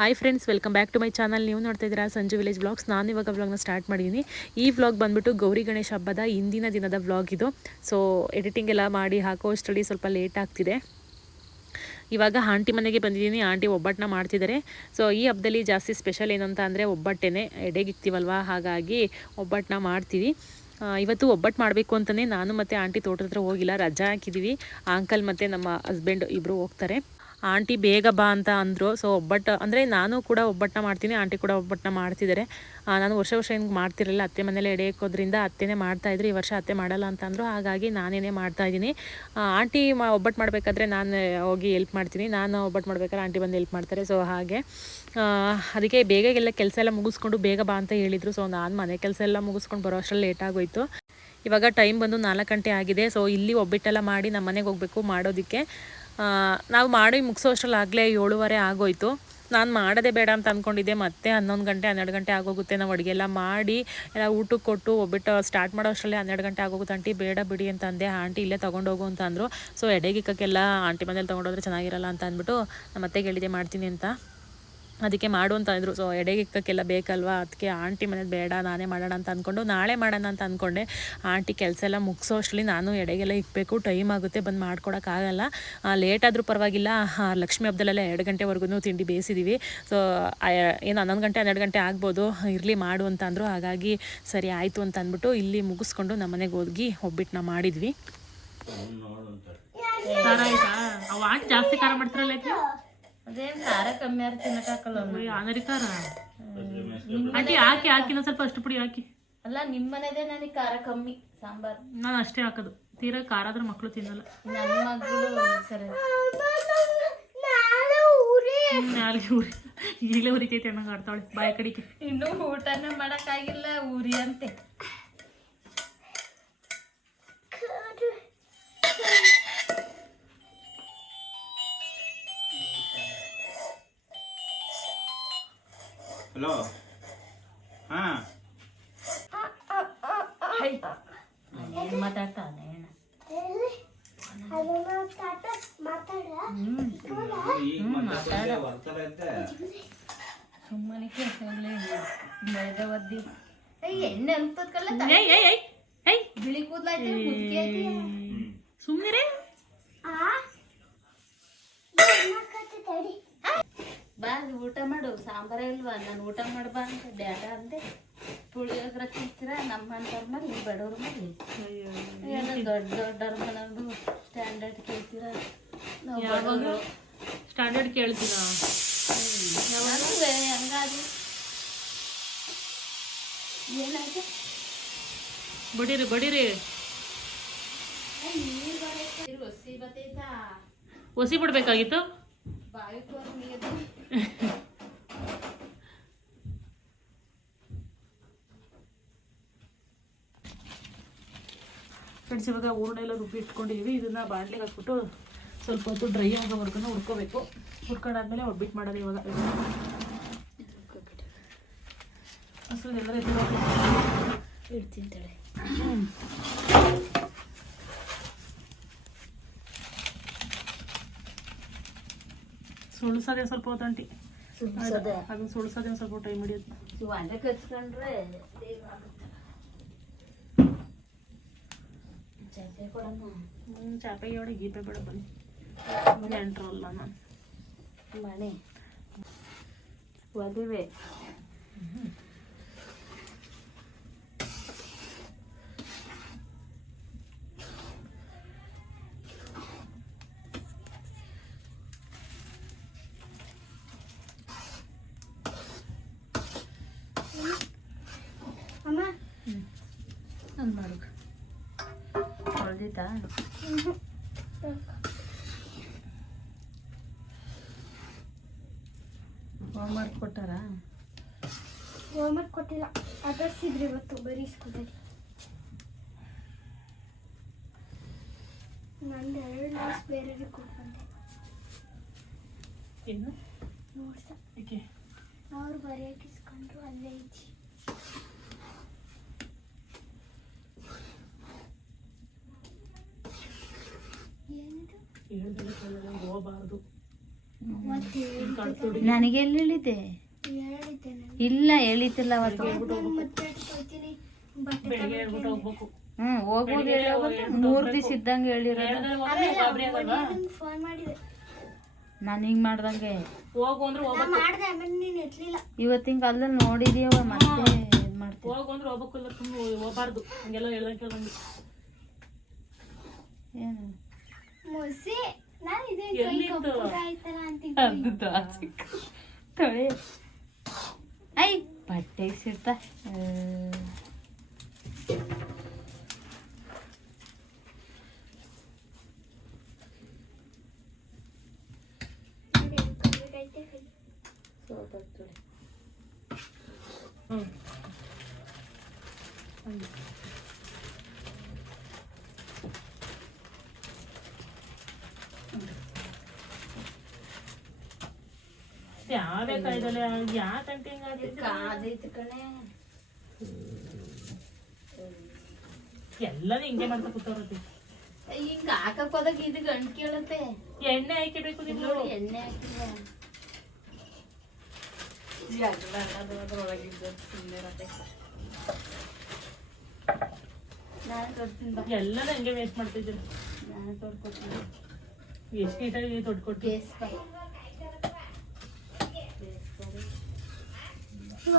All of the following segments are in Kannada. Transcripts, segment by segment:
Hi friends welcome back to my channel ನೀವು ನೋಡ್ತಾ ಇದ್ದೀರಾ ಸಂಜು ವಿಲೇಜ್ ಬ್ಲಾಗ್ಸ್ ನಾನು ಇವಾಗ ವ್ಲಾಗ್ನ ಸ್ಟಾರ್ಟ್ ಮಾಡಿದ್ದೀನಿ ಈ ವ್ಲಾಗ್ ಬಂದ್ಬಿಟ್ಟು ಗೌರಿ ಗಣೇಶ ಹಬ್ಬದ ಹಿಂದಿನ ದಿನದ ವ್ಲಾಗ್ ಇದು. ಸೊ ಎಡಿಟಿಂಗ್ ಎಲ್ಲ ಮಾಡಿ ಹಾಕೋ ಸ್ಟಡಿ ಸ್ವಲ್ಪ ಲೇಟ್ ಆಗ್ತಿದೆ. ಇವಾಗ ಆಂಟಿ ಮನೆಗೆ ಬಂದಿದ್ದೀನಿ ಆಂಟಿ ಒಬ್ಬಟ್ಟನ್ನ ಮಾಡ್ತಿದ್ದಾರೆ. ಸೊ ಈ ಹಬ್ಬದಲ್ಲಿ ಜಾಸ್ತಿ ಸ್ಪೆಷಲ್ ಏನಂತ ಅಂದರೆ ಒಬ್ಬಟ್ಟೇನೆ ಎಡೆಗಿಕ್ತೀವಲ್ವ ಹಾಗಾಗಿ ಒಬ್ಬಟ್ಟನ್ನ ಮಾಡ್ತೀವಿ. ಇವತ್ತು ಒಬ್ಬಟ್ಟು ಮಾಡಬೇಕು ಅಂತಲೇ ನಾನು ಮತ್ತು ಆಂಟಿ ತೋಟದ ಹತ್ರ ಹೋಗಿಲ್ಲ. ರಜಾ ಹಾಕಿದ್ದೀವಿ ಅಂಕಲ್ ಮತ್ತು ನಮ್ಮ ಹಸ್ಬೆಂಡ್ ಇಬ್ಬರು ಹೋಗ್ತಾರೆ. ಆಂಟಿ, ಬೇಗ ಬಾ ಅಂತ ಅಂದರು. ಸೊ ಒಬ್ಬಟ್ಟು, ಅಂದರೆ ನಾನು ಕೂಡ ಒಬ್ಬಟ್ಟನ್ನ ಮಾಡ್ತೀನಿ, ಆಂಟಿ ಕೂಡ ಒಬ್ಬಟ್ಟನ್ನ ಮಾಡ್ತಿದ್ದಾರೆ. ನಾನು ವರ್ಷ ವರ್ಷ ಹಿಂಗೆ ಮಾಡ್ತಿರಲಿಲ್ಲ. ಅತ್ತೆ ಮನೇಲಿ ಎಡೆ ಇಕ್ಕೋದ್ರಿಂದ ಅತ್ತೆನೇ ಮಾಡ್ತಾಯಿದ್ರು ಈ ವರ್ಷ ಅತ್ತೆ ಮಾಡಲ್ಲ ಅಂತ ಅಂದರು. ಹಾಗಾಗಿ ನಾನೇನೇ ಮಾಡ್ತಾಯಿದ್ದೀನಿ ಆಂಟಿ ಮಾ ಒಬ್ಬಟ್ಟು ಮಾಡಬೇಕಾದ್ರೆ ನಾನು ಹೋಗಿ ಹೆಲ್ಪ್ ಮಾಡ್ತೀನಿ. ನಾನು ಒಬ್ಬಟ್ಟು ಮಾಡ್ಬೇಕಾದ್ರೆ ಆಂಟಿ ಬಂದು ಹೆಲ್ಪ್ ಮಾಡ್ತಾರೆ. ಸೊ ಹಾಗೆ. ಅದಕ್ಕೆ ಬೇಗ ಎಲ್ಲ ಕೆಲಸ ಎಲ್ಲ ಮುಗಿಸ್ಕೊಂಡು ಬೇಗ ಬಾ ಅಂತ ಹೇಳಿದರು. ಸೊ ನಾನು ಮನೆ ಕೆಲಸ ಎಲ್ಲ ಮುಗಿಸ್ಕೊಂಡು ಬರೋ ಅಷ್ಟರಲ್ಲಿ ಲೇಟ್ ಆಗೋಯ್ತು. ಇವಾಗ ಟೈಮ್ ಬಂದು ನಾಲ್ಕು ಗಂಟೆ ಆಗಿದೆ. ಸೊ ಇಲ್ಲಿ ಒಬ್ಬಿಟ್ಟೆಲ್ಲ ಮಾಡಿ ನಮ್ಮ ಮನೆಗೆ ಹೋಗಬೇಕು ಮಾಡೋದಕ್ಕೆ. ನಾವು ಮಾಡಿ ಮುಗಿಸೋ ಆಗಲೇ ಏಳುವರೆ ಆಗೋಯ್ತು. ನಾನು ಮಾಡೋದೇ ಬೇಡ ಅಂತ ಅಂದ್ಕೊಂಡಿದ್ದೆ ಮತ್ತೆ ಹನ್ನೊಂದು ಗಂಟೆ, ಹನ್ನೆರಡು ಗಂಟೆ ಆಗೋಗುತ್ತೆ ನಾವು ಅಡುಗೆ ಎಲ್ಲ ಮಾಡಿ, ಎಲ್ಲ ಊಟಕ್ಕೆ ಕೊಟ್ಟು ಒಬ್ಬಿಟ್ಟು ಸ್ಟಾರ್ಟ್ ಮಾಡೋ ಅಷ್ಟರಲ್ಲಿ ಹನ್ನೆರಡು ಗಂಟೆ ಆಗೋಗುತ್ತೆ. ಆಂಟಿ, ಬೇಡ ಬಿಡಿ ಅಂತ ಅಂದೆ. ಆಂಟಿ, ಇಲ್ಲೇ ತೊಗೊಂಡೋಗು ಅಂತ ಅಂದರು. ಸೊ ಎಡೆಗಿಕ್ಕಕ್ಕೆಲ್ಲ ಆಂಟಿ ಮನೇಲಿ ತೊಗೊಂಡೋದ್ರೆ ಚೆನ್ನಾಗಿರಲ್ಲ ಅಂತ ಅಂದ್ಬಿಟ್ಟು ನಮ್ಮ ಮತ್ತೆ ಹೇಳಿದೆ, ಮಾಡ್ತೀನಿ ಅಂತ. ಅದಕ್ಕೆ ಮಾಡು ಅಂತ ಅಂದರು. ಸೊ ಎಡೆಗಿಕ್ಕಕ್ಕೆಲ್ಲ ಬೇಕಲ್ವಾ? ಅದಕ್ಕೆ ಆಂಟಿ ಮನೇದು ಬೇಡ ನಾನೇ ಮಾಡೋಣ ಅಂತ ಅಂದ್ಕೊಂಡು ನಾಳೆ ಮಾಡೋಣ ಅಂತ ಅಂದ್ಕೊಂಡೆ ಆಂಟಿ ಕೆಲಸ ಎಲ್ಲ ಮುಗಿಸೋ ಅಷ್ಟರಲ್ಲಿ ನಾನು ಎಡೆಗೆಲ್ಲ ಇಕ್ಬೇಕು ಟೈಮ್ ಆಗುತ್ತೆ ಬಂದು ಮಾಡ್ಕೊಡೋಕ್ಕಾಗಲ್ಲ ಲೇಟ್ ಆದರೂ ಪರವಾಗಿಲ್ಲ. ಲಕ್ಷ್ಮಿ ಹಬ್ಬದಲ್ಲೆಲ್ಲ ಎರಡು ಗಂಟೆವರೆಗೂ ತಿಂಡಿ ಬೇಯಿಸಿದ್ದೀವಿ ಸೊ ಏನು ಹನ್ನೊಂದು ಗಂಟೆ ಹನ್ನೆರಡು ಗಂಟೆ ಆಗ್ಬೋದು. ಇರಲಿ ಮಾಡು ಅಂತ ಅಂದರು. ಹಾಗಾಗಿ ಸರಿ ಆಯಿತು ಅಂತ ಅಂದ್ಬಿಟ್ಟು ಇಲ್ಲಿ ಮುಗಿಸ್ಕೊಂಡು ನಮ್ಮ ಮನೆಗೆ ಹೋಗಿ ಒಬ್ಬಿಟ್ಟನ್ನ ಮಾಡಿದ್ವಿ. ಖಾರ ಜಾಸ್ತಿ ಖಾರ ಮಾಡ್ತಾರಲ್ಲ ಅದೇನ್ ಖಾರ ಕಮ್ಮಿ ಆದ್ರೆ ತಿನ್ನಕ್ಕಾಗಲ್ಲ ಆನರಿ ಖಾರ? ಆಂಟಿ ಹಾಕಿ ಹಾಕಿ ಇನ್ನೊಂದ್ ಸ್ವಲ್ಪ ಅಷ್ಟು ಪುಡಿ ಹಾಕಿ. ಅಲ್ಲ ನಿಮ್ಮ ಮನೆದೇ ನನಗೆ ಖಾರ ಕಮ್ಮಿ ಸಾಂಬಾರ್. ನಾನು ಅಷ್ಟೇ ಹಾಕೋದು. ತೀರಾ ಖಾರ ಆದ್ರೆ ಮಕ್ಕಳು ತಿನ್ನಲ್ಲ. ನನ್ನ ಮಗಳು ಸರಿ. ನಾಲ್ಗೆ ಉರಿ ಈಗಲೇ ಉರಿತೈತೆ ಅನ್ನಂಗೆ ಆಡ್ತಾವಳೆ ಬಾಯಿ ಕಡಿಕೆ ಇನ್ನೂ ಊಟನೇ ಮಾಡಕ್ಕಾಗಿಲ್ಲ ಉರಿ ಅಂತೆ. Alors, ಸಾಂಬಾರ ಇಲ್ವಾ? ನಾನು ಊಟ ಮಾಡ್ಬಾ ಅಂತ ಡ್ಯಾಡ ಅಂದೆ. ಪುಳಿಯೋಗ್ರ ತಿಂತೀರ? ನಮ್ಮ ಅಂತವ್ರ ಮೇಲೆ ನೀವು ಬಡವ್ರ ಮೇಲೆ ಏನೋ ದೊಡ್ಡ ದೊಡ್ಡವ್ರ ಮನೆಯವ್ರು ಸ್ಟ್ಯಾಂಡರ್ಡ್ ಕೇಳ್ತೀರ? ನಾವು ಸ್ಟ್ಯಾಂಡರ್ಡ್ ಕೇಳ್ತೀರ? ನಮ್ಗೆ ಹಂಗಾದಿ ಏನಾಯ್ತು? ಬಡೀರಿ ಬಡೀರಿ. ಒಸಿ ಬಿಡ್ಬೇಕಾಗಿತ್ತು? ಬಾವಿ ಫ್ರೆಂಡ್ಸ್ ಇವಾಗ ಹೂರ್ಣ ಎಲ್ಲ ರುಬ್ಬಿ ಇಟ್ಕೊಂಡಿದ್ದೀವಿ ಇದನ್ನ ಬಾಣಲೆಗೆ ಹಾಕ್ಬಿಟ್ಟು ಸ್ವಲ್ಪ ಹೊತ್ತು ಡ್ರೈ ಆಗೋವರೆಗೂ ಹುರ್ಕೋಬೇಕು. ಹುರ್ಕೊಂಡಾದ್ಮೇಲೆ ಒಬ್ಬಿಟ್ಟು ಮಾಡೋದು ಇವಾಗ. ತಡೆ. ಸುಳ್ಸೋದೇ ಸ್ವಲ್ಪ ಹೊತ್ತಂಟಿ ಅದು ಸುಳ್ಸೋದೇ ಸ್ವಲ್ಪ ಟೈಮ್ ಹಿಡಿಯುತ್ತೆ ചാക്കയോടെ ജീപ്പേ കൂടെ പോയി രണ്ടറല്ലാണ് മണേ. വധുവേ. ಹೋಮ್ವರ್ಕ್ ಕೊಟ್ಟಾರ? ಹೋಮ್ವರ್ಕ್ ಕೊಟ್ಟಿಲ್ಲ. ಅಡ್ರೆಸ್ ಇದ್ರೆ ಇವತ್ತು ಬರೀ ಸ್ಕೂಲಲ್ಲಿ ನಂದು ಎರಡು ಲಾಸ್ ಬೇರೆ ಕೊಟ್ಟು ಬಂದೆ. ಏನು ನೋಡ್ಸ ಏಕೆ? ಅವ್ರು ಬರೆಯೋಕೆ ಇಸ್ಕೊಂಡ್ರು ಅಲ್ಲೇ ಐತಿ ಏನಿದು? ಕೇಳಲ್ಲ ಹೋಗಬಾರ್ದು. ನನಗೆ ಎಲ್ಲಿ ಹೇಳಿದ್ದೆ ಇಲ್ಲ ಹೇಳಿತಿಲ್ಲ ಅವತ್ತು. ಹ್ಮ್ ಹೋಗ್ಬೋದು ಹೇಳಿ ಮೂರ್ ದಿವಸ ಇದ್ದಂಗೆ ಹೇಳಿರೋದು ಫೋನ್ ಮಾಡಿದೆ. ನಾನು ಹಿಂಗ್ ಮಾಡ್ದಂಗೆ. ಹೋಗು ಅಂದ್ರೆ ಇವತ್ತಿನ ಕಾಲದಲ್ಲಿ ನೋಡಿದೀವ ಮತ್ತೆ ಇದ್ ಮಾಡ್ತೀವಿ ಹೋಗು ಅಂದ್ರೆ ಹೋಗ್ಬೇಕು ಇಲ್ಲ ಸುಮ್ಮನೆ ಹೋಗ್ಬಾರ್ದು. ಹಂಗೆಲ್ಲ ಹೇಳ್ದಂಗೆ ಕೇಳ್ದಂಗೆ. ಏನು? ಮುಸಿ ಎಲ್ಲಿತ್ತು? ಕಪ್ಪು ಆಯ್ತಲ್ಲ ಅಂತೀನಿ ತೊಳೆ ಐ. ಬಟ್ಟೆ ಸಿಡ್ತಾ ನೋಡಿ, ಕಂಪ್ಲೀಟ್ ಐತೆ ಕೈ. ಹ್ಞೂ ಯಾವ್ದೇ ಕಾಯ್ದಲೆ ಯಾಕಂತ ಹಿಂಗಾಗಿದೆ ಕಾದೈತಿ ಕಣೆ. ಎಲ್ಲನೂ ಹಿಂಗೆ ಮಾಡ್ತಾ ಕೂತವ್ರತಿ. ಹಿಂಗ ಹಾಕಕ್ ಹೋದಾಗ ಇದು ಗಂಟ್ ಕೇಳತ್ತೆ. ಎಣ್ಣೆ ಹಾಕಿಬೇಕು ನೀವು. ನೋಡಿ ಎಣ್ಣೆ ಹಾಕಿಲ್ಲ ನಾನು ತೊಡ್ತೀನಿ ಬಾ. ಎಲ್ಲನೂ ಹಂಗೆ ವೇಸ್ಟ್ ಮಾಡ್ತಿದ್ದೀನಿ ನಾನು ತೊಡ್ಕೊತೀನಿ ಎಷ್ಟು ನೀಟಾಗಿ ದೊಡ್ಡ ಕೊಟ್ಟು ಬೇಸ್ ಬಾ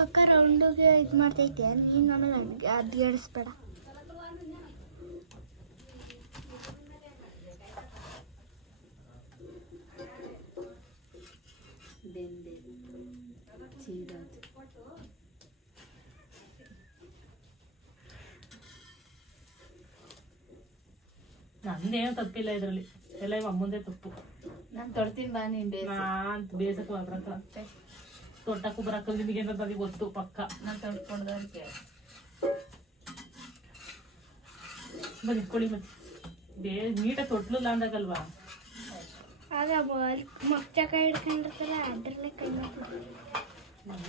ಅಕ್ಕ ರೌಂಡಿಗೆ ಇದು ಮಾಡ್ತೈತೆ. ನೀನು ಆಮೇಲೆ ಅದು ಬೆಂದೆ ಸೀದಾತು ನಂದೇನು ತಪ್ಪಿಲ್ಲ ಇದರಲ್ಲಿ. ಎಲ್ಲ ಇವ ಅಮ್ಮಂದೇ ತಪ್ಪು. ನಾನು ತೊಡ್ತೀನಿ ಬಾ ನೀನು ಬೇಸ್. ನಾನ್ ಬೇಸಕ್ಕೆ ಬರಕ ತೊಟ್ಟಕ್ಕೂ ಬರಕಲ್ ನಿಮಗೆ ಅದು ಗೊತ್ತು ಪಕ್ಕ. ನಾನು ತೊಡ್ಕೊಂಡವ್ರಿಗೆ ಬರೀ ಇಟ್ಕೊಳ್ಳಿ ಮತ್ತೆ. ಬೇ ನೀಟಾಗಿ ತೊಟ್ಲಿಲ್ಲ ಅಂದಾಗಲ್ವಾ? ಆಗ ಮಚ್ಚ ಕೈ ಹಿಡ್ಕೊಂಡಿರ್ತಲ್ಲ ಅದ್ರಲ್ಲೇ ಕೈ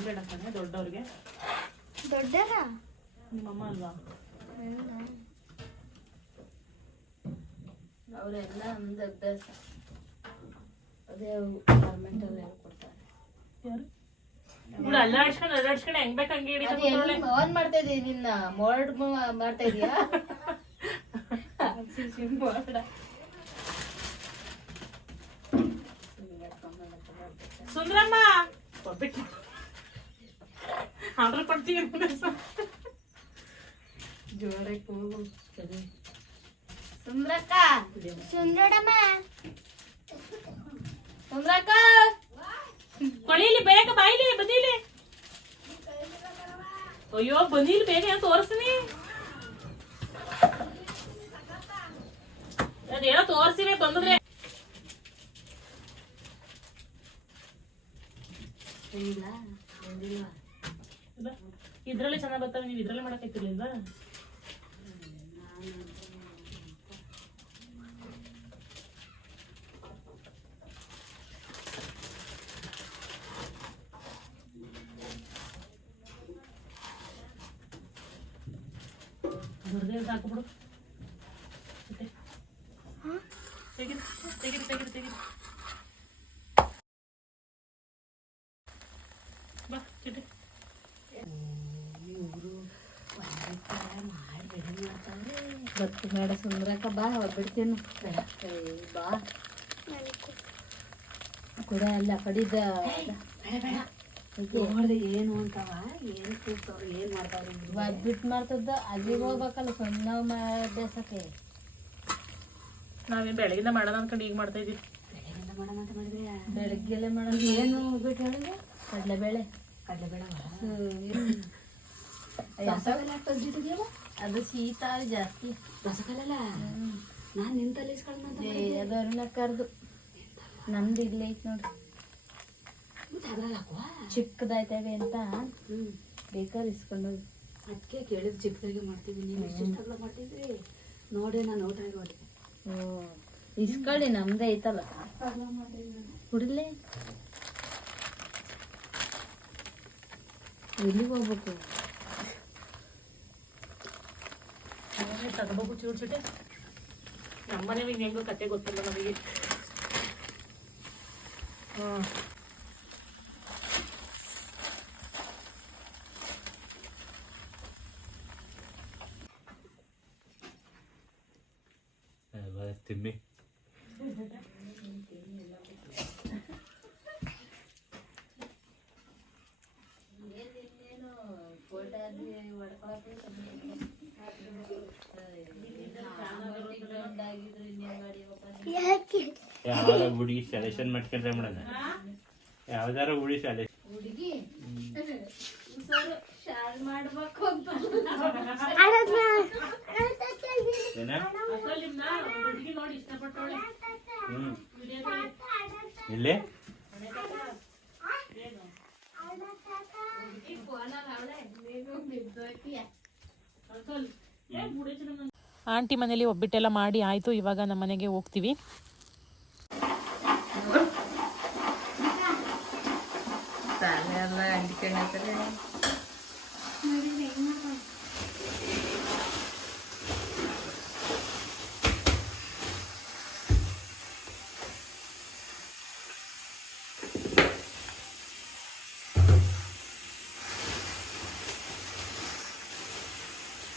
ಬೇಡ ಕಣೆ ದೊಡ್ಡವ್ರಿಗೆ. ದೊಡ್ಡರ ನಿಮ್ಮಮ್ಮ ಅಲ್ವಾ? ಅವರೆಲ್ಲ ನಮ್ದು ಅಭ್ಯಾಸ. ಅದೇ ಗೌರ್ಮೆಂಟಲ್ಲಿ ಹೇಳ್ಕೊಡ್ತಾರೆ ಯಾರು? ಇವ್ಳು ಅಲ್ಲಾಡ್ಸ್ಕೊಂಡು ಅಲ್ಲಾಡ್ಸ್ಕೊಂಡು ಹೆಂಗ್ ಬೇಕು ಹಂಗೆ ಹಿಡಿತಾ ಅದು ಎಲ್ಲಿ ಆನ್ ಮಾಡ್ತಾ ನಿನ್ನ? ಮೋರ್ಡ್ ಮಾಡ್ತಾ ಇದೀಯಾ? ಸುಂದ್ರಮ್ಮ ಕೊಟ್ಬಿಟ್ಟು ಆರ್ಡರ್ ಕೊಡ್ತೀವಿ ಜೋರಾಗಿ ಕೂಗು ಸುಂದ್ರಕ್ಕ ಸುಂದ್ರಮ್ಮ ಸುಂದ್ರಕ್ಕ! ಕೊಳಿಲಿ ಬೇಗ ಬಾಯಿಲಿ ಬದಿಲಿ ಅಯ್ಯೋ, ಬನ್ನಿಲಿ, ಬೇಗ ಏನ್ ತೋರಿಸ್ತೀನಿ? ಅದೇನೋ ತೋರಿಸಿರಿ ಬಂದ್ರೆ. ಇದ್ರಲ್ಲೇ ಚೆನ್ನಾಗ್ ಬರ್ತಾವೆ, ನೀವು ಇದ್ರಲ್ಲಿ ಮಾಡಕ್ಕಾಯ್ತಿರ್ಲಿಲ್ವಾ ಬರ್ದೇ ಸಾಕು ಬಿಡು ಮತ್ತೆ? ತೆಗೀರಿ ತೆಗೀರಿ ತೆಗೀರಿ. ಬಾ ಬೇಡ ಸುಂದ್ರಕ್ಕ ಬಾ ಬಾ. ಕೂಡ ಅಲ್ಲ ಕಡಿದ. ಏನು ಅಂತವ? ಏನು ಕೂತವ್ರು? ಏನು ಮಾಡ್ತಾವ್ರು? ಒಬ್ಬಿಟ್ಟು ಮಾಡ್ತದ ಅಲ್ಲಿಗೆ ಹೋಗ್ಬೇಕಲ್ಲ ಸಣ್ಣ ಅಭ್ಯಾಸಕ್ಕೆ. ನಾವೇನ್ ಬೆಳಗಿಂದ ಮಾಡೋಣ ಅನ್ಕೊಂಡು ಈಗ ಮಾಡ್ತಾ ಇದೀವಿ ಬೆಳಗ್ಗೆಲ್ಲ ಮಾಡೋದು. ಏನು ಹೇಳಿದ್ರೆ ಕಡಲೆಬೇಳೆ. ಕಡಲೆಬೇಳೆ ಅದು ಶೀತ ಜಾಸ್ತಿ. ರಸಕಲಲ್ಲ ನಾನು ನಿಂತಲ್ಲಿ ಅದು ಅರುಣ ಕರ್ದು ನಮ್ದು ಇಲ್ಲೇ ಐತೆ ನೋಡ್ರಿ ಚಿಕ್ಕದಾಯ್ತವೆ ಅಂತ ಹ್ಞೂ ಬೇಕಾದ್ರೆ ಇಸ್ಕೊಂಡು ಅದಕ್ಕೆ ಕೇಳಿದ್ ಚಿಕ್ಕದಾಗೆ ಮಾಡ್ತೀವಿ. ನೀವು ಎಷ್ಟು ಅಗಲ ಮಾಡ್ತಿದ್ರಿ? ನೋಡಿ ನಾನು ಊಟ ಆಗೋದೆ ಓ ಇಸ್ಕೊಳ್ಳಿ ನಮ್ದೇ ಐತಲ್ಲ. ಕುಡಿಲೆ? ಎಲ್ಲಿಗೆ ಹೋಗ್ಬೇಕು? ತಗೋಬೇಕು ಚೂರು ಚುಟೆ ನಮ್ಮನೆ ಹಿಂಗೆ ಕತೆ ಗೊತ್ತಿಲ್ಲ ನಮಗೆ. ತಿಮ್ಮಿ ಯಾಕೆ ಯಾವ್ದಾರ ಹುಡುಗಿ ಸೆಲೆಕ್ಷನ್ ಮಾಡ್ಕೊಂಡ್ರೆ ಮಾಡೋಣ ಯಾವ್ದಾರ ಹುಡುಗಿ ಸೆಲೆಕ್ಷನ್ ಹುಡುಗಿ ಶಾಲ್ ಮಾಡ್ಬೇಕು ಅಂತ ಹ್ಮ್. ಇಲ್ಲಿ ಆಂಟಿ ಮನೇಲಿ ಒಬ್ಬಿಟ್ಟೆಲ್ಲ ಮಾಡಿ ಆಯಿತು ಇವಾಗ ನಮ್ಮ ಮನೆಗೆ ಹೋಗ್ತೀವಿ. ಎಲ್ಲ ಎಲ್ಲ ಅಂಟಿಕೊಂಡೈತಲ್ಲ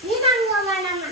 ನೀನು ಹಂಗೆ ಹೋಗೋಣಮ್ಮ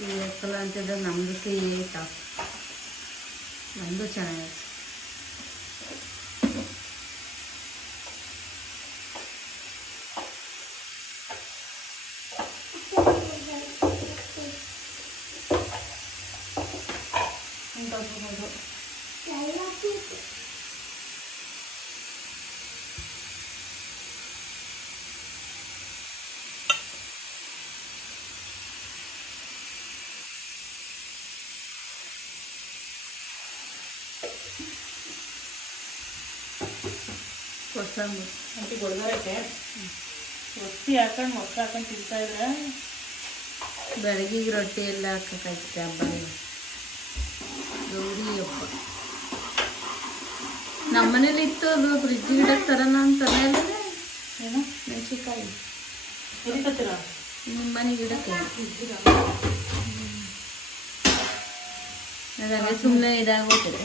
ಈ ಎಕ್ಕಲ ಅಂತಿದ್ರೆ ನಮ್ದಕ್ಕೆ ಏಟ ನಮ್ದು ಚೆನ್ನಾಗೈತೆ ಕೊತ್ತಂಬರಿ ಅಂತ ಗೊಡ್ದಾರೈತೆ ರೊಟ್ಟಿ ಹಾಕೊಂಡು ಮೊಸರು ಹಾಕೊಂಡು ತಿಂತಾ ಇದ್ರೆ ಬೆಳಗಿಗೆ ರೊಟ್ಟಿ ಎಲ್ಲ ಹಾಕಕ್ಕೈತೆ ಹಬ್ಬ ಗೌರಿ ಹಬ್ಬ. ನಮ್ಮನೇಲಿ ಇತ್ತು ಅದು ಫ್ರಿಜ್ ಗಿಡಕ್ಕೆ ತರೋಣ ಅಂತ ಏನು? ಮೆಣಸಿನ್ಕಾಯಿ. ಎಲ್ಲಿಕತ್ತೀರ ನಿಮ್ಮ ಮನೆ ಗಿಡಕ್ಕೆ ಅದಾಗೆ ಸುಮ್ಮನೆ ಇದಾಗೋಗ್ತದೆ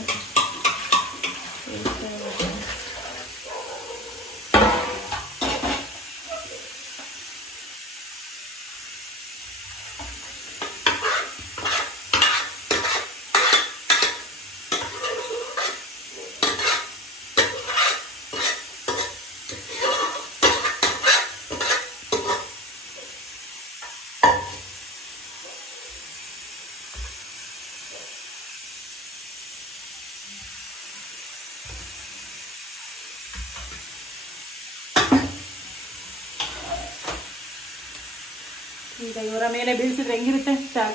ಈಗ ಇವರ ಮೇಲೆ ಬೀಳ್ಸಿದ್ರೆ ಹೆಂಗಿರುತ್ತೆ? ಜಾಗ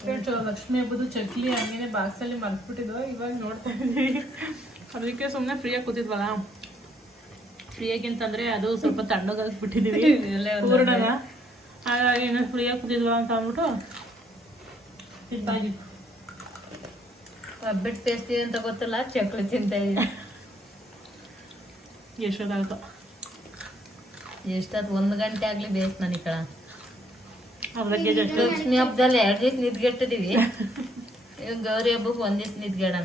ಫ್ರೆಂಡ್ಸ್ ಲಕ್ಷ್ಮಿ ಹಬ್ಬದ ಚಕ್ಲಿ ಹಂಗೇನೆ ಬಾಕ್ಸಲ್ಲಿ ಮರ್ತ್ಬಿಟ್ಟಿದ್ವು ಇವಾಗ ನೋಡ್ತಾ ಇದ್ದೀವಿ ಅದಕ್ಕೆ ಸುಮ್ಮನೆ ಫ್ರೀಯಾಗಿ ಕೂತಿದ್ವಲ್ಲ? ಫ್ರೀಯಾಗಿ ಅಂತಂದ್ರೆ ಅದು ಸ್ವಲ್ಪ ತಣ್ಣಗಾಗ್ಬಿಟ್ಟಿದೀವಿ ಪೂರ್ಣನ ಹಾಗಾಗಿ ಇನ್ನು ಫ್ರೀಯಾಗಿ ಕೂತಿದ್ವ ಅಂತ ಅಂದ್ಬಿಟ್ಟು ಇದಾಗಿತ್ತು. ಟೇಸ್ಟ್ ಟೇಸ್ಟಿ ಅಂತ ಗೊತ್ತಲ್ಲ? ಚಕ್ಲಿ ತಿಂತ ಇದೀನಿ. ಎಷ್ಟೊತ್ತಾಗುತ್ತೋ ಎಷ್ಟೊತ್ತು ಒಂದು ಗಂಟೆ ಆಗ್ಲಿ ಬೇಕು ನನಗೆ ಕಳ ಲಕ್ಷ್ಮಿ ಹಬ್ಬದಲ್ಲಿ ಎರಡು ದಿವಸ ನಿದ್ಗೆಟ್ಟಿದೀವಿ. ಇವಾಗ ಗೌರಿ ಹಬ್ಬಕ್ಕೆ ಒಂದ್ ದಿವಸ ನಿದ್ಗೆಡಣ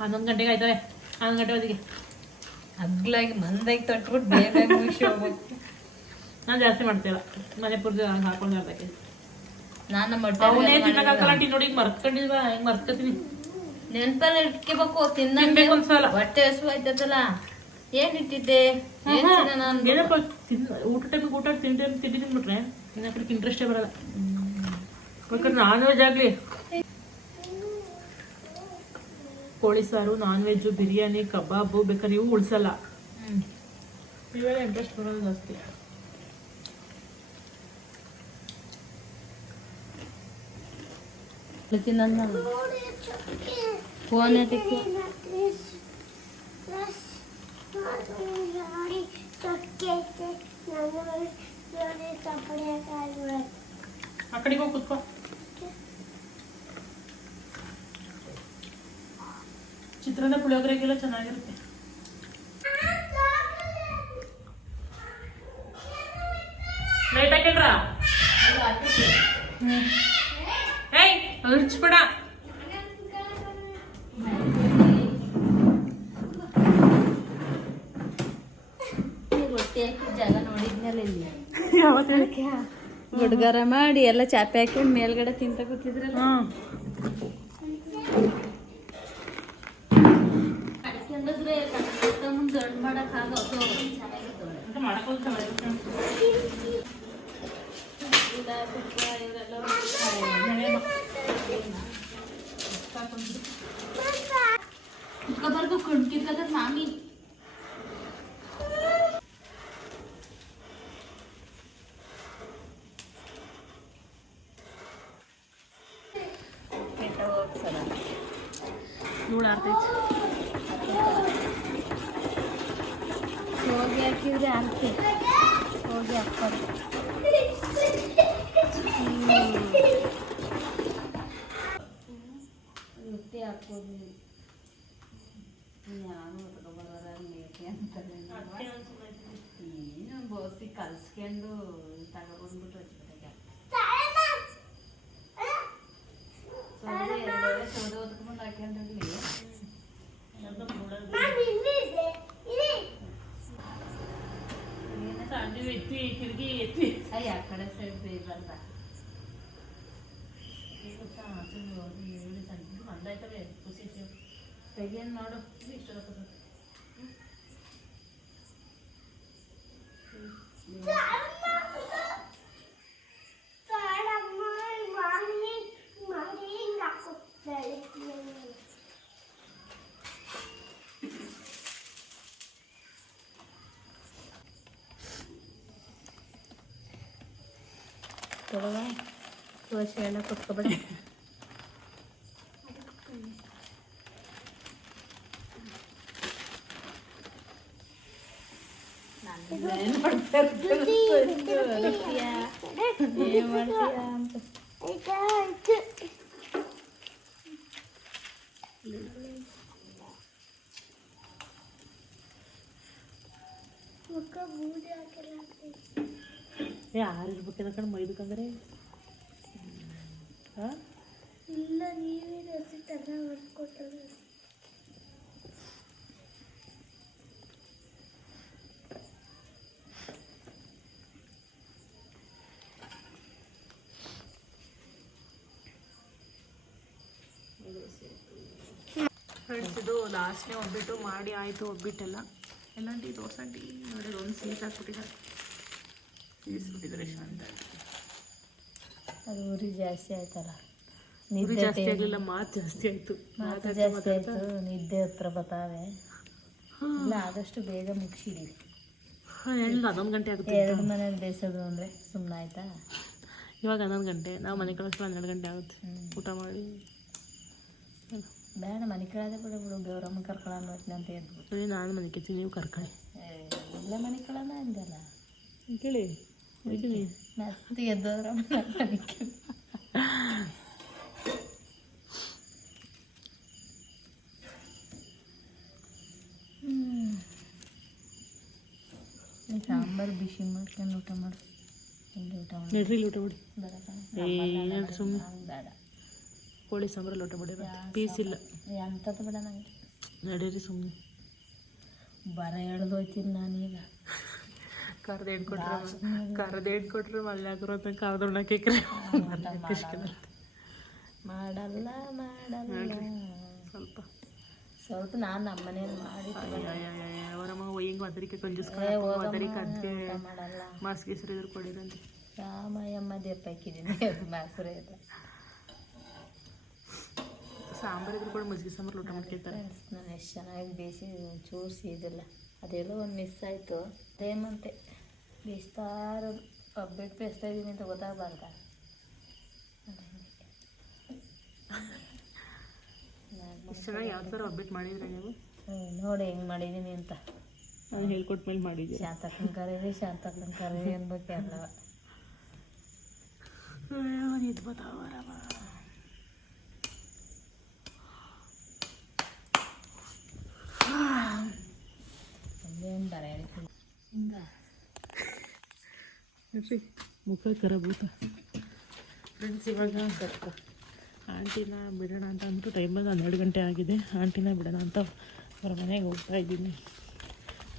ಹನ್ನೊಂದು ಗಂಟೆಗೆ ಆಯ್ತವೆ. ಹನ್ನೊಂದು ಗಂಟೆ ಹೊತ್ತಿಗೆ. ಹಗ್ಲಾಗಿ ಮಂದಾಗಿ ತಟ್ಬಿಟ್ಟು ಬೇಗ ಮುಗಿಸಿ ಹೋಗ್ಬೇಕು ನಾನು ಜಾಸ್ತಿ ಮಾಡ್ತೇವ ಮನೆ ಪೂರ್ತಿ ಹಾಕೊಂಡು ಅರ್ಧ ಕೆ ಜಿ ನಾನು ಅವನೇ ತಿನ್ನಕ್ಕಾಗಲ್ಲ ನೋಡಿ ಮರ್ತ್ಕೊಂಡಿಲ್ವಾ? ಹೆಂಗ್ ಮರ್ತ್ಕೊತೀನಿ. ನೆನ್ಪಲ್ಲಿ ಇಟ್ಕೋಬೇಕು ತಿನ್ನಬೇಕು ಒಂದ್ಸಲ. ಹೊಟ್ಟೆ ಹಸು ಆಯ್ತದಲ್ಲ. ಏನ್ ಇಟ್ಟಿದ್ದೆ? ಊಟ ಟೈಮಿಗೆ ಊಟ ತಿಂಡಿ ತಿಂಡಿ ತಿಂದ್ಬಿಟ್ರೆ ಇನ್ನ ಕಡೆಗೆ ಇಂಟ್ರೆಸ್ಟೇ ಬರಲ್ಲ ಬೇಕಾದ್ರೆ ನಾನ್ ವೆಜ್ ಆಗ್ಲಿ ಕೋಳಿ ಸಾರು ನಾನ್ ವೆಜ್ಜು ಬಿರಿಯಾನಿ ಕಬಾಬು ಬೇಕಾದ್ರೆ ಇವು ಉಳ್ಸಲ್ಲ ಇವೆಲ್ಲ ಇಂಟ್ರೆಸ್ಟ್ ಬರೋದು ಜಾಸ್ತಿ ತಿನ್ನೋದು ನಾನು ಫೋನ್ ಎತ್ತಕ್ಕೆ ಆ ಕಡೆಗೆ ಹೋಗಿ ಕುತ್ಕೋ ಚಿತ್ರಾನ್ನ ಪುಳಿಯೋಗರೆಗೆಲ್ಲ ಚೆನ್ನಾಗಿರುತ್ತೆ ಲೈಟ್ ಹಾಕಿಡ್ರ ಏಯ್ ಹರ್ಚ್ಬೇಡ ರೊಟ್ಟಿ ಹಾಕಿ ಜಾಗ ನೋಡಿದ್ಮೇಲೆ ಇಲ್ಲಿ ಯಾವತ್ತೇ ಗುಡ್ಗಾರ ಮಾಡಿ ಎಲ್ಲ ಚಾಪೆ ಹಾಕೊಂಡು ಮೇಲ್ಗಡೆ ತಿಂತ ಕೂತಿದ್ರಲ್ಲ? ಹಾಂ. ಅಡ್ಕೊಂಡ್ರೆ ಮುಂದೆ ದೊಡ್ಡ ಮಾಡಕ್ ಆಗೋದು ಚೆನ್ನಾಗಿರ್ತವೆ ಅಂತ ಮಾಡಕ್ಕೋದು ಚೆನ್ನಾಗಿರುತ್ತೆ ಇಲ್ಲ ತುಪ್ಪ ಇವರೆಲ್ಲ ಕುತ್ಕೋಬಾರ್ದು ಕುಣ್ಕಿರ್ತದ ಮಾಮಿ ಇವಳು ಆರ್ತೈತಿ ಹೋಗಿ ಹಾಕಿದ್ರೆ ಆರ್ತಿ ಹೋಗಿ ಹಾಕೋದು ಆ ಕಡೆ ಸೈಡ್ ಬೇಯ್ಬಾರ್ದ ಮಂದಾಯ್ತವೆ ಖುಷಿ ತೆಗೇನ್ ನೋಡು ಇಷ್ಟ ತೊಳಗ ದೋಸೆ ಎಲ್ಲ ಕುತ್ಕೊಬೇಡ ಏನ್ ಮಾಡ್ತೀಯ ಅಂತ ಯಾರು ಇರ್ಬೇಕೇನ ಕಣ್ ಮೈದಕ್ಕಂದ್ರೆ ಹಾಂ? ಇಲ್ಲ ನೀವೇ ಹೊಡ್ಕೊಟ್ಟರು ಫ್ರೆಂಡ್ಸ್ ಇದು ಲಾಸ್ಟ್ನೇ ಒಬ್ಬಿಟ್ಟು ಮಾಡಿ ಆಯಿತು ಒಬ್ಬಿಟ್ಟೆಲ್ಲ. ಎಲ್ಲಂಟಿ ದೋಸಂಟಿ ನೋಡಿ ಒಂದು ಸೀಸ್ ಹಾಕ್ಬಿಟ್ಟಿದ್ದಾರೆ ಶಾಂತ ಅದು ಉರಿ ಜಾಸ್ತಿ ಆಯ್ತಲ್ಲ. ನಿದ್ದೆ ಜಾಸ್ತಿ ಆಗಲಿಲ್ಲ ಮಾತು ಜಾಸ್ತಿ ಆಯಿತು. ಮಾತು ಜಾಸ್ತಿ ಆಯ್ತು. ನಿದ್ದೆ ಹತ್ರ ಬರ್ತಾವೆ. ಇಲ್ಲ ಆದಷ್ಟು ಬೇಗ ಮುಗಿಸಿಡಿ. ಎಲ್ಲ ಹನ್ನೊಂದು ಗಂಟೆ ಆಗುತ್ತೆ ಎರಡು ಮನೇಲಿ ಬೇಯಿಸೋದು ಅಂದರೆ ಸುಮ್ಮನೆ ಆಯ್ತಾ? ಇವಾಗ ಹನ್ನೊಂದು ಗಂಟೆ ನಾವು ಮನೆ ಕಳಿಸ್ಲ ಹನ್ನೆರಡು ಗಂಟೆ ಆಗುತ್ತೆ. ಊಟ ಮಾಡಿ. ಬೇಡ ಮನೆ ಕಳದೆ ಬಿಡು ಬಿಡು. ಗೌರಮ್ಮ ಕರ್ಕೊಳ್ಳೋಣ ಹೊತ್ನೆ ಅಂತ ಹೇಳ್ಬಿಟ್ಟು. ನಾನು ಮನೆ ಕೇಳ್ತೀನಿ ನೀವು ಕರ್ಕೊಳ್ಳಿ. ಎಲ್ಲ ಇಲ್ಲ ಮನೆ ಕಳನ ಅಂದಲ್ಲ. ಕೇಳಿ. ಹೋಗ್ತೀನಿ ಮತ್ತೆ ಎದ್ದೋದ್ರ ಮನೆ ಕಳ ಸಾಂಬಾರು ಬಿಸಿ ಮಾಡ್ಕೊಂಡು ಊಟ ಮಾಡು ಇಲ್ಲಿ ಊಟ ಮಾಡಿ ನಡ್ರಿ ಇಲ್ಲಿ ಊಟ ಮಾಡಿ ಬೇಡ ಕಣೆ. ಏ ನಡ್ರಿ ಸುಮ್ಮನೆ ನಂಗ್ ಬೇಡ ಕೋಳಿ ಸಾಂಬಾರಲ್ಲಿ ಊಟ ಮಾಡಿ ಪೀಸ್ ಇಲ್ಲ ಎಂಥದ್ದು ಬೇಡ ನಂಗೆ ನಡೀರಿ ಸುಮ್ಮನೆ ಬರ ಎಳ್ದೋಯ್ತೀನಿ ನಾನೀಗ ಕರ್ದು ಕೊಟ್ರೆ ಕರ್ದು ಕೊಟ್ರೆ ಮಲ್ಲೆ ಆಗಿರೋ ಅಂತ ಕರ್ದು ಉಣ್ಣಕ್ಕೆ ಮಾಡಲ್ಲ. ಮಾಡಲ್ಲ ಸ್ವಲ್ಪ. ಸ್ವಲ್ಪ ನಾನು ನಮ್ಮ ಮನೇಲಿ ಮಾಡಿ ಅವರಮ್ಮ ಹಿಂಗೆ ಅದರಿಕೆ ಕಂಜಸ್ಕೊಂಡು ಒದರಿಕೆ ಅದಕ್ಕೆ ಹೆಸರು ಇದ್ರು ಕೊಡಿದಂತೆ ರಾಮಯ್ಯಮ್ಮ ದೆಪ್ಪ ಹಾಕಿದ್ದೀನಿ ಮಾಸುರೆ ಇಲ್ಲ ಸಾಂಬಾರು ಇದ್ರು ಕೂಡ ಮಜ್ಜಿಗೆ ಸಾಂಬಾರು ಊಟ ಮಾಡ್ಕೊತಾರೆ ಫ್ರೆಂಡ್ಸ್ ನಾನು ಎಷ್ಟು ಚೆನ್ನಾಗಿ ಬೇಯಿಸಿ ಚೂರಿಸಿ ಇದಿಲ್ಲ. ಅದೆಲ್ಲೋ ಒಂದು ಮಿಸ್ ಆಯಿತು. ಅದೇನಂತೆ ಬೇಯಿಸ್ತಾ ಅಪ್ಡೇಟ್ ಬೇಯಿಸ್ತಾ ಇದ್ದೀನಿ ಅಂತ ಗೊತ್ತಾಗಬಾರ್ದ? ಇಷ್ಟು ಚೆನ್ನಾಗಿ ಯಾವ ಥರ ಒಬ್ಬಿಟ್ಟು ಮಾಡಿದ್ರೆ ನೀವು? ನೋಡಿ ಹೆಂಗೆ ಮಾಡಿದೀನಿ ಅಂತ. ನಾನು ಹೇಳ್ಕೊಟ್ಟ ಮೇಲೆ ಮಾಡಿದ್ದೀರಿ ಶಾಂತಕ್ಕನ ಕರೀರಿ ಶಾಂತಕ್ಕನ ಕರೀರಿ ಅನ್ಬೇಕು ಎಲ್ಲವ ಇದು ಬತಾವರವ ಒಂದೇನು ಬರ ಹಿಂಗ ಹಿಂಗೆ. ಮುಖ ಕರಬೂತ ಫ್ರೆಂಡ್ಸ್ ಇವಾಗ ಆಂಟಿನ ಬಿಡೋಣ ಅಂತ ಅಂದ್ಬಿಟ್ಟು ಟೈಮ್ ಬಂದು ಹನ್ನೆರಡು ಗಂಟೆ ಆಗಿದೆ. ಆಂಟಿನ ಬಿಡೋಣ ಅಂತ ಅವ್ರ ಮನೆಗೆ ಹೋಗ್ತಾ ಇದ್ದೀನಿ.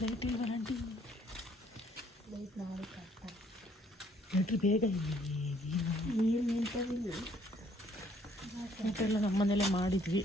ಲೈಟ್ ಇಲ್ವಾ ಆಂಟಿ? ಲೈಟ್ ನಾಳೆ ನೋಡ್ರಿ ಬೇಗ ನಿಂತಿಲ್ಲ? ಊಟ ಎಲ್ಲ ನಮ್ಮ ಮನೇಲೆ ಮಾಡಿದ್ವಿ.